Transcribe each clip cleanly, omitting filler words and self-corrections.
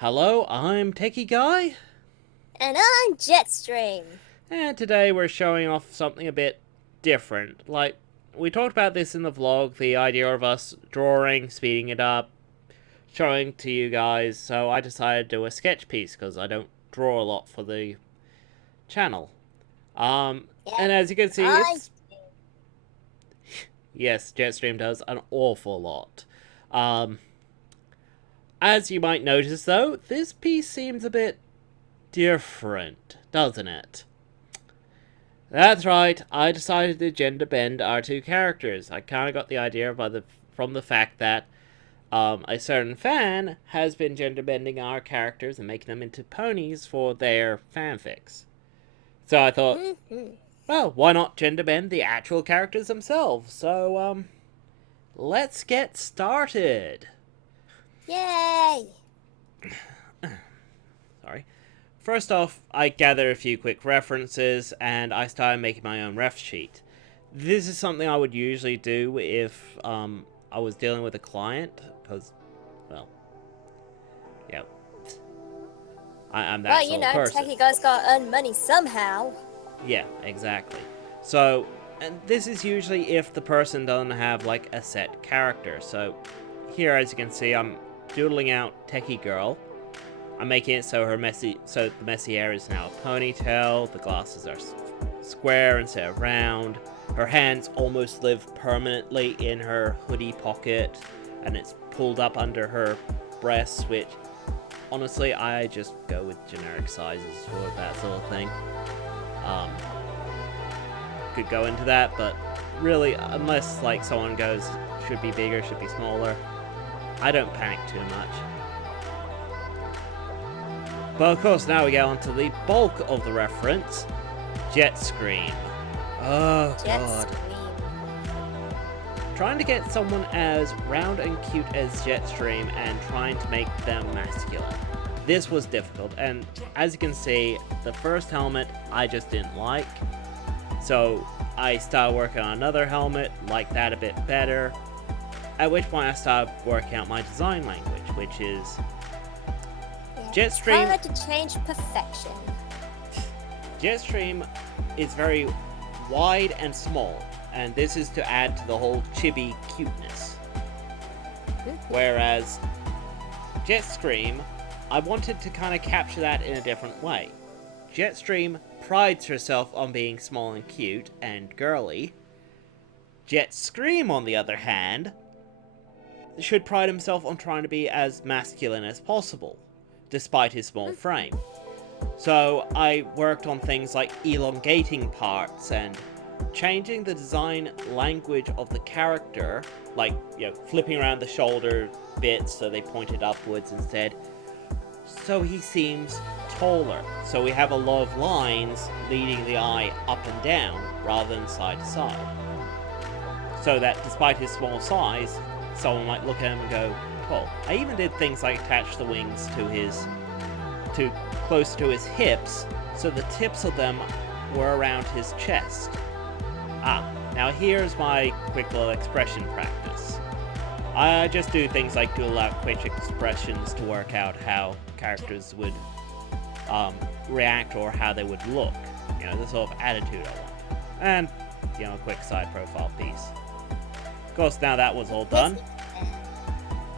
Hello, I'm TechieGuy, And I'm Jetstream. and today we're showing off something a bit different. Like, we talked about this in the vlog, the idea of us drawing, speeding it up, showing to you guys, so I decided to do a sketch piece, because I don't draw a lot for the channel. Yeah, And as you can see, I it's... Yes, Jetstream does an awful lot. Um, as you might notice, though, this piece seems a bit different, doesn't it? That's right, I decided to gender bend our two characters. I kind of got the idea from the fact that a certain fan has been gender bending our characters and making them into ponies for their fanfics. So I thought, mm-hmm. well, why not gender bend the actual characters themselves? So, let's get started. Yay! Sorry. First off, I gathered a few quick references and I started making my own ref sheet. This is something I would usually do if I was dealing with a client, because, well, yeah, I'm that Well, sort of person. Techie guys gotta earn money somehow. Yeah, exactly. So, and this is usually if the person doesn't have like a set character. So, here as you can see, I'm doodling out TechieGirl. I'm making it so the messy hair is now a ponytail. The glasses are square instead of round. Her hands almost live permanently in her hoodie pocket, and it's pulled up under her breasts, which, honestly, I just go with generic sizes for that sort of thing. Could go into that, but really, unless like someone goes, should be bigger, should be smaller, I don't panic too much. But of course, now we get on to the bulk of the reference, Jetscream. Oh god. Jetstream. Trying to get someone as round and cute as Jetstream and trying to make them masculine. This was difficult, and as you can see, the first helmet I just didn't like. So I started working on another helmet, liked that a bit better. At which point I started working out my design language, which is Yeah, Jetstream. hard to change perfection. Jetstream is very wide and small, and this is to add to the whole chibi cuteness. Whereas Jetstream, I wanted to kind of capture that in a different way. Jetstream prides herself on being small and cute and girly. Jetscream, on the other hand, should pride himself on trying to be as masculine as possible, despite his small frame. So I worked on things like elongating parts and changing the design language of the character, like, flipping around the shoulder bits so they pointed upwards instead, so he seems taller. So we have a lot of lines leading the eye up and down rather than side to side. So that despite his small size, someone might look at him and go, tall. I even did things like attach the wings to close to his hips, so the tips of them were around his chest. Now here's my quick little expression practice. I just do things like doodle out quick expressions to work out how characters would react or how they would look. The sort of attitude I want. And, a quick side profile piece. Of course, now that was all done,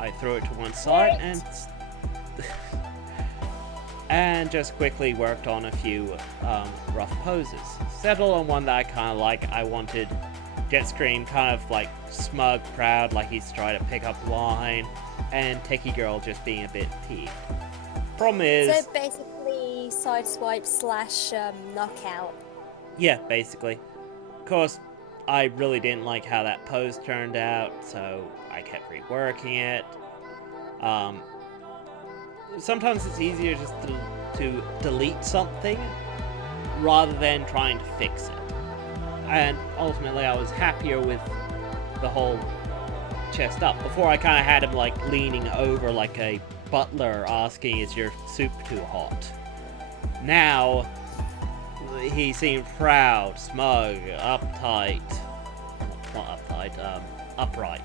I threw it to one side and just quickly worked on a few rough poses. Settled on one that I kind of like. I wanted Jetscream kind of like smug, proud, like he's trying to pick up line, and TechieGirl just being a bit peeved. Problem is... So basically, sideswipe slash knockout. Yeah, basically. Of course, I really didn't like how that pose turned out, so I kept reworking it. Sometimes it's easier just to delete something rather than trying to fix it. And ultimately I was happier with the whole chest up. Before I kind of had him like leaning over like a butler asking, is your soup too hot? Now he seemed proud, smug, uptight. Not uptight, upright.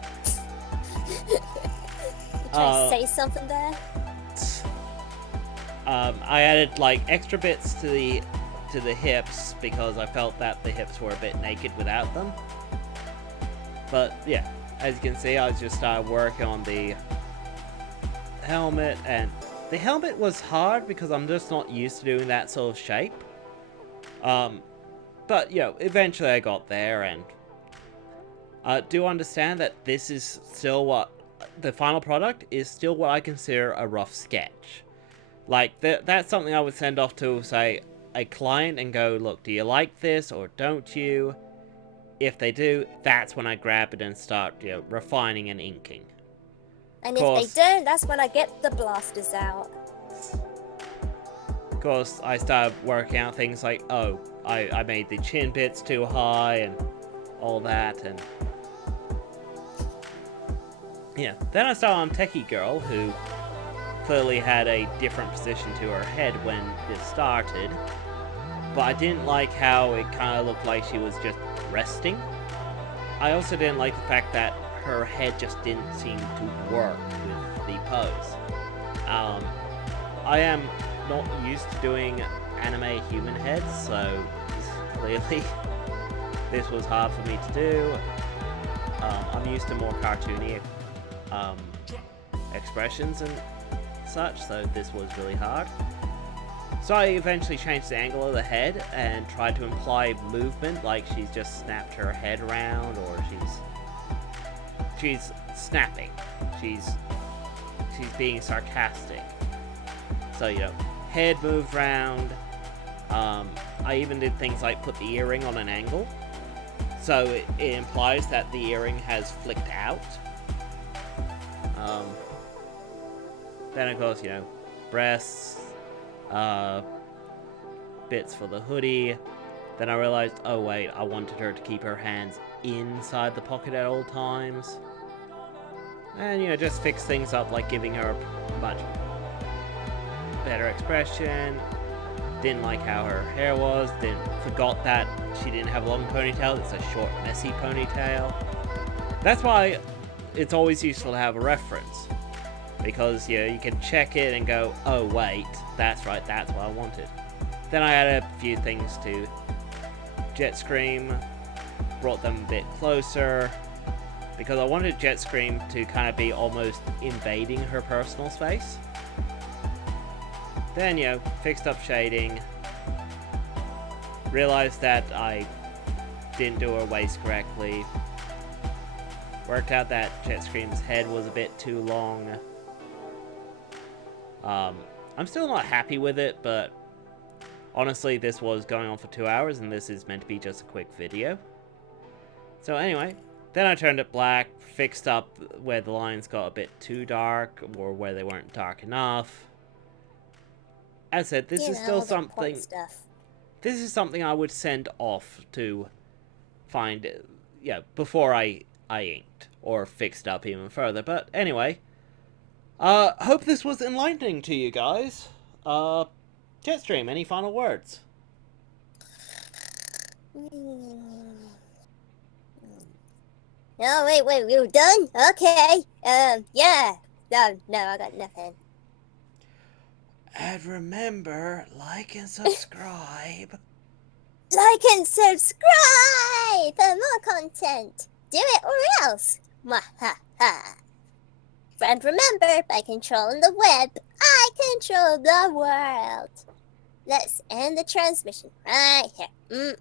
You trying to say something there? I added like extra bits to the hips because I felt that the hips were a bit naked without them. But yeah, as you can see, I just started working on the helmet, and the helmet was hard because I'm just not used to doing that sort of shape. But you know, eventually I got there, and do understand that this is still what the final product is, still what I consider a rough sketch. Like that's something I would send off to, say, a client and go, look, do you like this or don't you? If they do, that's when I grab it and start, you know, refining and inking. And if they don't, that's when I get the blasters out. Of course, I started working out things like, oh, I made the chin bits too high and all that, and yeah. Then I started on TechieGirl, who clearly had a different position to her head when it started, but I didn't like how it kind of looked like she was just resting. I also didn't like the fact that her head just didn't seem to work with the pose. I am not used to doing anime human heads, so clearly this was hard for me to do. I'm used to more cartoony expressions and such, so this was really hard. So I eventually changed the angle of the head and tried to imply movement, like she's just snapped her head around, or she's snapping. She's being sarcastic. So, you know, head moved around. I even did things like put the earring on an angle, so it implies that the earring has flicked out. Then of course, you know, breasts, bits for the hoodie. Then I realized, oh wait, I wanted her to keep her hands inside the pocket at all times. And, you know, just fix things up, like giving her a much better expression. Didn't like how her hair was. Forgot that she didn't have a long ponytail. It's a short, messy ponytail. That's why it's always useful to have a reference, because, you know, you can check it and go, oh wait, that's right, that's what I wanted. Then I added a few things to Jetstream, brought them a bit closer, because I wanted Jetscream to kind of be almost invading her personal space. Then, you know, fixed up shading, realized that I didn't do her waist correctly, worked out that Jetscream's head was a bit too long. I'm still not happy with it, but honestly, this was going on for 2 hours, and this is meant to be just a quick video. So anyway, then I turned it black, fixed up where the lines got a bit too dark, or where they weren't dark enough. As I said, this is still something. This is something I would send off to find, yeah, before I inked or fixed up even further. But anyway, hope this was enlightening to you guys. Jetstream, any final words? Oh, wait, we were done? Okay. Yeah. No, I got nothing. And remember, like and subscribe. Like and subscribe for more content. Do it or else. Mwahaha. And remember, by controlling the web, I control the world. Let's end the transmission right here.